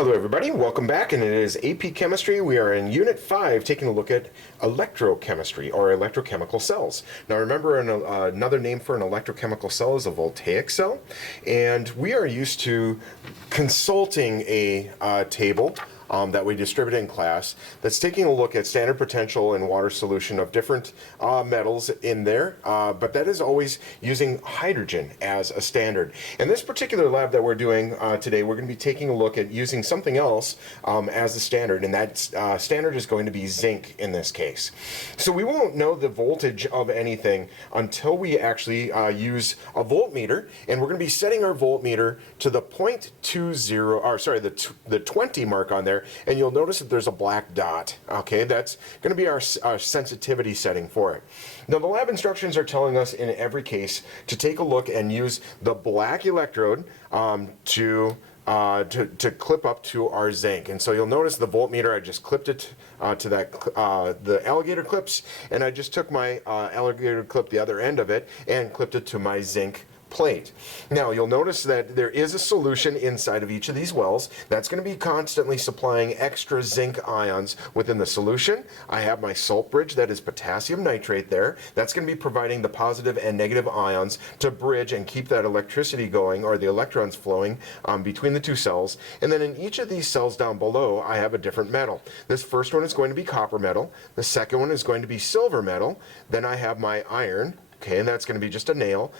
Hello everybody, welcome back, and it is AP Chemistry. We are in Unit 5 taking a look at electrochemistry, or electrochemical cells. Now remember, another name for an electrochemical cell is a voltaic cell, and we are used to consulting a table that we distribute in class that's taking a look at standard potential and water solution of different metals in there, but that is always using hydrogen as a standard. In this particular lab that we're doing today, we're going to be taking a look at using something else as the standard, and that standard is going to be zinc in this case. So we won't know the voltage of anything until we actually use a voltmeter, and we're going to be setting our voltmeter to the 0.20, or sorry, the 20 mark on there. And you'll notice that there's a black dot. Okay, that's going to be our sensitivity setting for it. Now the lab instructions are telling us in every case to take a look and use the black electrode to clip up to our zinc. And so you'll notice the voltmeter, I just clipped it to the alligator clips, and I just took my alligator clip, the other end of it, and clipped it to my zinc plate. Now you'll notice that there is a solution inside of each of these wells that's going to be constantly supplying extra zinc ions within the solution. I have my salt bridge, that is potassium nitrate there. That's going to be providing the positive and negative ions to bridge and keep that electricity going, or the electrons flowing between the two cells. And then in each of these cells down below, I have a different metal. This first one is going to be copper metal. The second one is going to be silver metal. Then I have my iron. Okay, and that's going to be just a nail.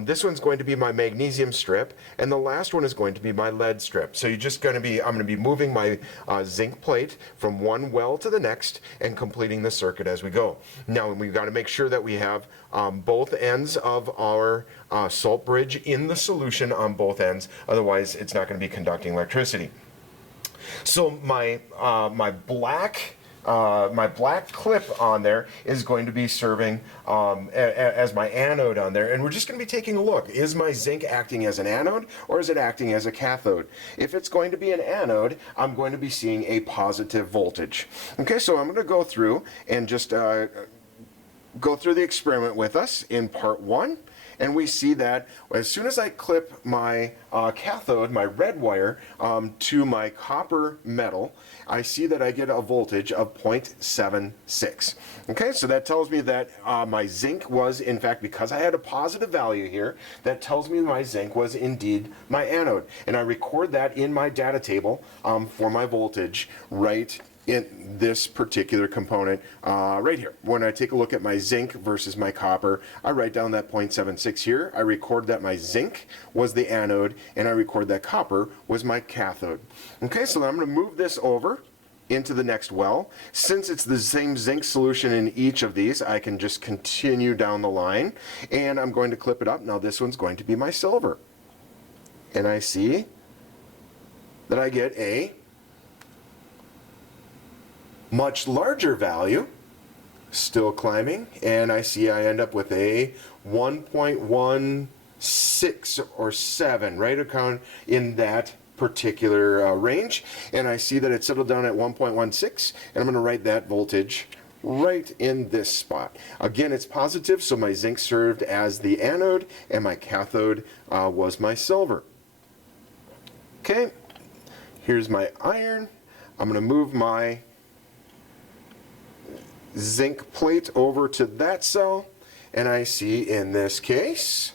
This one's going to be my magnesium strip, and the last one is going to be my lead strip. So you're just going to be, I'm going to be moving my zinc plate from one well to the next and completing the circuit as we go. Now we've got to make sure that we have both ends of our salt bridge in the solution on both ends, otherwise it's not going to be conducting electricity. So my black clip on there is going to be serving as my anode on there, and we're just going to be taking a look. Is my zinc acting as an anode, or is it acting as a cathode? If it's going to be an anode, I'm going to be seeing a positive voltage. Okay, so I'm going to go through and just go through the experiment with us in part 1. And we see that as soon as I clip my cathode, my red wire, to my copper metal, I see that I get a voltage of 0.76. Okay, so that tells me that my zinc was, in fact, because I had a positive value here, that tells me my zinc was indeed my anode. And I record that in my data table for my voltage right in this particular component right here. When I take a look at my zinc versus my copper, I write down that 0.76 here. I record that my zinc was the anode, and I record that copper was my cathode. Okay, so I'm going to move this over into the next well. Since it's the same zinc solution in each of these, I can just continue down the line, and I'm going to clip it up. Now this one's going to be my silver. And I see that I get a much larger value, still climbing, and I see I end up with a 1.16 or 7, right around in that particular range, and I see that it settled down at 1.16, and I'm going to write that voltage right in this spot. Again, it's positive, so my zinc served as the anode, and my cathode was my silver. Okay, here's my iron. I'm going to move my zinc plate over to that cell, and I see in this case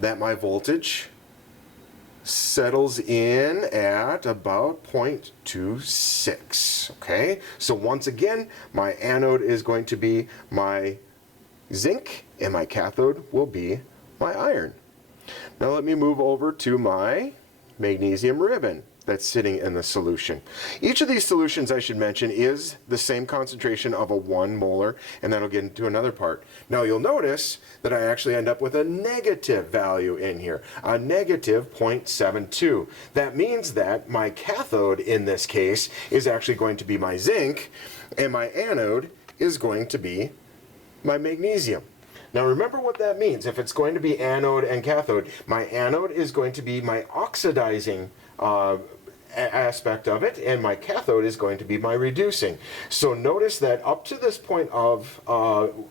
that my voltage settles in at about 0.26. Okay, so once again my anode is going to be my zinc and my cathode will be my iron. Now let me move over to my magnesium ribbon that's sitting in the solution. Each of these solutions, I should mention, is the same concentration of a 1 molar, and that'll get into another part. Now you'll notice that I actually end up with a negative value in here, a negative 0.72. That means that my cathode in this case is actually going to be my zinc, and my anode is going to be my magnesium. Now remember what that means. If it's going to be anode and cathode, my anode is going to be my oxidizing aspect of it, and my cathode is going to be my reducing. So notice that up to this point of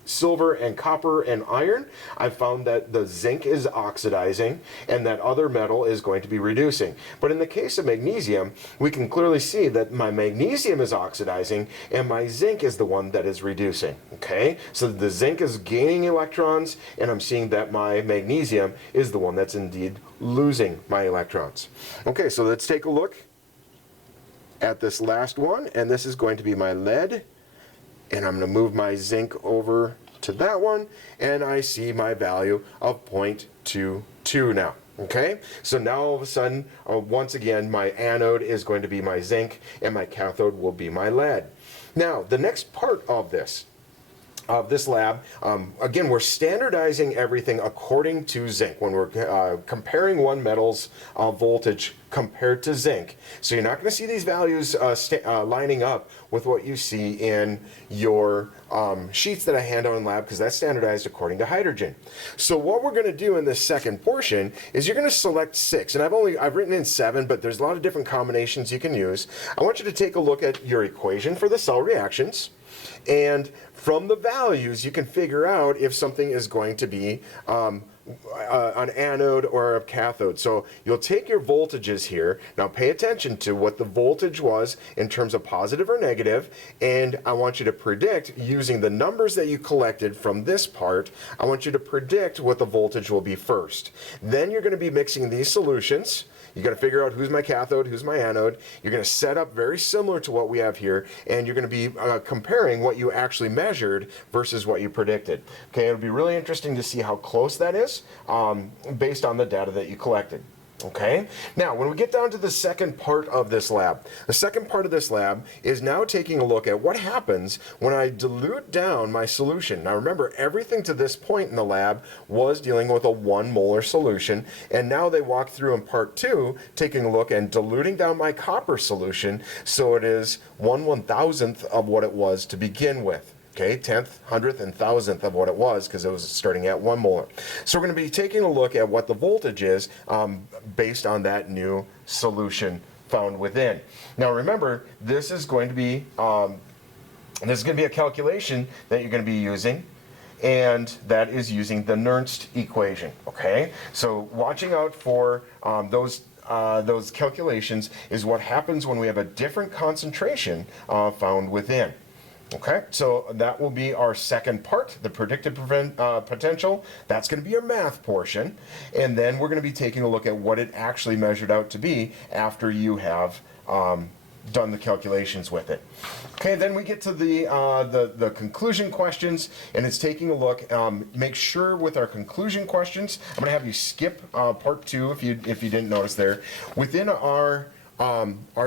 silver and copper and iron, I found that the zinc is oxidizing and that other metal is going to be reducing. But in the case of magnesium, we can clearly see that my magnesium is oxidizing and my zinc is the one that is reducing. Okay, so the zinc is gaining electrons, and I'm seeing that my magnesium is the one that's indeed losing my electrons. Okay, so let's take a look at this last one, and this is going to be my lead, and I'm going to move my zinc over to that one, and I see my value of 0.22 now. Okay, so now all of a sudden, once again, my anode is going to be my zinc, and my cathode will be my lead. Now, the next part of this lab, again, we're standardizing everything according to zinc when we're comparing one metal's voltage compared to zinc. So you're not going to see these values lining up with what you see in your sheets that I hand out in lab, because that's standardized according to hydrogen. So what we're going to do in this second portion is you're going to select 6, and I've written in 7, but there's a lot of different combinations you can use. I want you to take a look at your equation for the cell reactions. And from the values, you can figure out if something is going to be an anode or a cathode. So you'll take your voltages here. Now pay attention to what the voltage was in terms of positive or negative, and I want you to predict, using the numbers that you collected from this part, I want you to predict what the voltage will be first. Then you're going to be mixing these solutions. You got to figure out who's my cathode, who's my anode. You're going to set up very similar to what we have here, and you're going to be comparing what you actually measured versus what you predicted. Okay, it'll be really interesting to see how close that is based on the data that you collected. Okay, now when we get down to the second part of this lab, the second part of this lab is now taking a look at what happens when I dilute down my solution. Now remember, everything to this point in the lab was dealing with a 1 molar solution, and now they walk through in part 2 taking a look and diluting down my copper solution so it is 1/1000th of what it was to begin with. Okay, 10th, 100th, and 1000th of what it was, because it was starting at 1 molar. So we're going to be taking a look at what the voltage is based on that new solution found within. Now remember, this is going to be a calculation that you're going to be using, and that is using the Nernst equation. Okay, so watching out for those calculations is what happens when we have a different concentration found within. Okay, so that will be our second part, the predicted potential. That's going to be your math portion. And then we're going to be taking a look at what it actually measured out to be after you have done the calculations with it. Okay, then we get to the conclusion questions, and it's taking a look. Make sure with our conclusion questions, I'm going to have you skip part 2 if you didn't notice there. Within our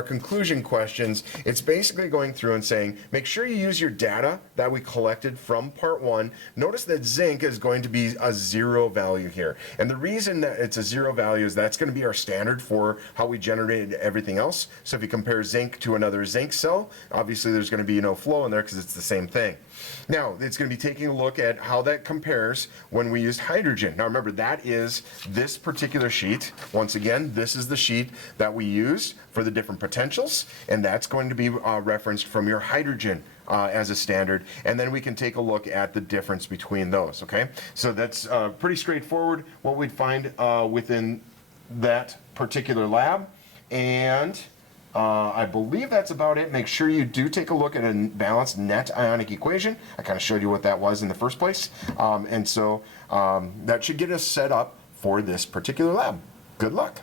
conclusion questions, it's basically going through and saying, make sure you use your data that we collected from part 1. Notice that zinc is going to be a 0 value here. And the reason that it's a 0 value is that's going to be our standard for how we generated everything else. So if you compare zinc to another zinc cell, obviously there's going to be no flow in there because it's the same thing. Now, it's going to be taking a look at how that compares when we used hydrogen. Now remember, that is this particular sheet. Once again, this is the sheet that we used for the different potentials, and that's going to be referenced from your hydrogen as a standard, and then we can take a look at the difference between those. Okay, so that's pretty straightforward what we'd find within that particular lab, and I believe that's about it. Make sure you do take a look at a balanced net ionic equation. I kind of showed you what that was in the first place, and so that should get us set up for this particular lab. Good luck.